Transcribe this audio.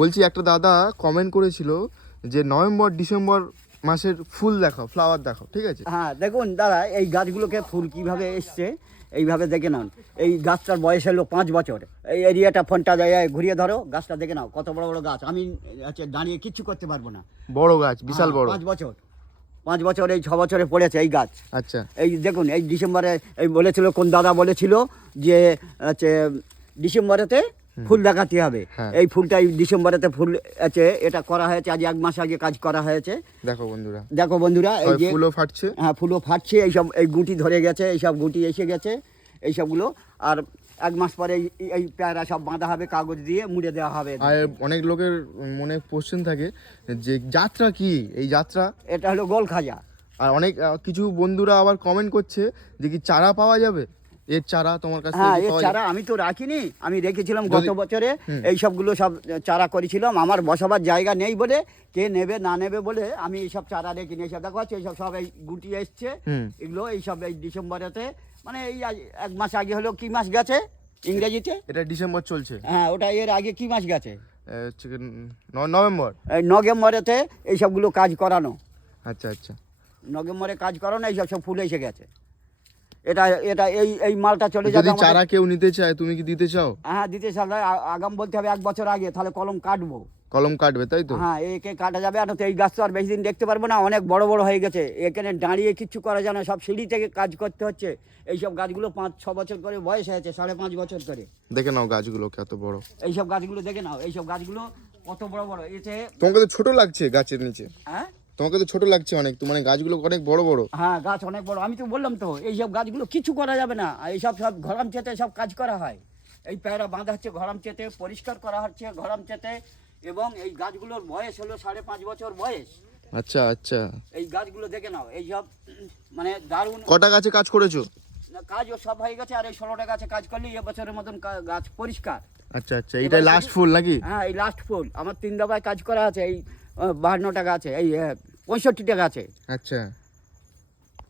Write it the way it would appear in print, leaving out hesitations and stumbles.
বলছি একটা দাদা কমেন্ট করেছিল যে নভেম্বর ডিসেম্বর মাসের ফুল দেখাও, ফ্লাওয়ার দেখাও, ঠিক আছে? হ্যাঁ দেখুন দাদা, এই গাছগুলোকে ফুল কিভাবে এসছে এইভাবে দেখে নাও। এই গাছটার বয়স হলো 5 বছর। এই এরিয়াটা ফোনটা ঘুরিয়ে ধরো, গাছটা দেখে নাও কত বড় বড় গাছ। আমি দাঁড়িয়ে কিচ্ছু করতে পারবো না। বড় গাছ, বিশাল বড়। 5 বছর এই 6 বছরে পড়েছে এই গাছ। আচ্ছা, এই এই দেখুন এই ডিসেম্বরে এই বলেছিল, কোন দাদা বলেছিল যে ডিসেম্বরেতে ফুল দেখাতে হবে। এই ফুলটা এই ডিসেম্বরেতে ফুল আছে, এটা করা হয়েছে আজ 1 মাস আগে কাজ করা হয়েছে। দেখো বন্ধুরা এই যে ফুলও ফাটছে। হ্যাঁ, ফুলও ফাটছে। এইসব এই গুটি ধরে গেছে, এইসব গুটি এসে গেছে এইসবগুলো। আর 1 মাস পরে এই পেয়ারা সব বাঁধা হবে, কাগজ দিয়ে মুড়ে দেওয়া হবে। আর অনেক লোকের মনে কোশ্চেন থাকে যে যাত্রা কি, এই যাত্রা? এটা হলো গোল খাজা। আর অনেক কিছু বন্ধুরা আবার কমেন্ট করছে যে কি চারা পাওয়া যাবে, এর চারা তোমার কাছে? হ্যাঁ, এর চারা আমি তো রাখিনি, আমি রেখেছিলাম গত বছরে। এই সবগুলো সব চারা করেছিলাম, আমার বসাবার জায়গা নেই বলে, কে নেবে না নেবে বলে আমি এইসব চারা রেখিনি। এইসব দেখো এইসব সব এই গুটি এসছে, এগুলো এইসব এই ডিসেম্বরেতে, মানে এই 1 মাস আগে হলো। কি মাস গেছে ইংরেজিতে? এটা ডিসেম্বর চলছে। হ্যাঁ, ওটা এর আগে কি মাস গেছে? নভেম্বর। এই নভেম্বরেতে এই সবগুলো কাজ করানো। আচ্ছা, নভেম্বরে কাজ করানো, এইসব সব ফুল এসে গেছে। এটা এটা এই মালটা চলে যাবে। যদি চারা কেউ নিতে চায়, তুমি কি দিতে চাও? হ্যাঁ, দিতে চাই। আগাম বলতে হবে 1 বছর আগে, তাহলে কলম কাটবো। কলম কাটবে, তাই তো? হ্যাঁ, একে কাটা যাবে। আর তো এই গাছ তো আর বেশি দিন দেখতে পারবো না, অনেক বড় বড় হয়ে গেছে। এখানে দাঁড়িয়ে কিচ্ছু করা যায় না, সব সিঁড়ি থেকে কাজ করতে হচ্ছে। এইসব গাছগুলো 5-6 বছর করে বয়স হয়েছে, 5.5 বছর করে। দেখে নাও গাছগুলো কত বড়। এইসব গাছগুলো দেখে নাও, এইসব গাছগুলো কত বড় বড়। এতে তোমাকে তো ছোট লাগছে গাছের নিচে। হ্যাঁ, তোমাকে তো ছোট লাগছে অনেক, তো মানে গাছগুলো অনেক বড় বড়। হ্যাঁ, গাছ অনেক বড়। আমি তো বললাম তো, এইসব গাছগুলো কিছু করা যাবে না। এইসব সব ঘরাম চেতে সব কাজ করা হয়। এই পেয়ারা বাঁধা হচ্ছে ঘরাম চেতে, পরিষ্কার করা হচ্ছে ঘরাম চেতে। এবং এই গাছগুলোর বয়স হলো 5.5 বছর বয়স। আচ্ছা। এই গাছগুলো দেখে নাও, এইসব মানে দারুণ। কটা গাছে কাজ করেছো? কাজও সব হয়ে গেছে। আর এই 16টা গাছে কাজ করলে এবছরের মতন গাছ পরিষ্কার। আচ্ছা, এটা লাস্ট ফুল নাকি? হ্যাঁ, এই লাস্ট ফুল। আমার 3 দফায় কাজ করা আছে। এই 52টা গাছে, এই 65টা গাছে। আচ্ছা।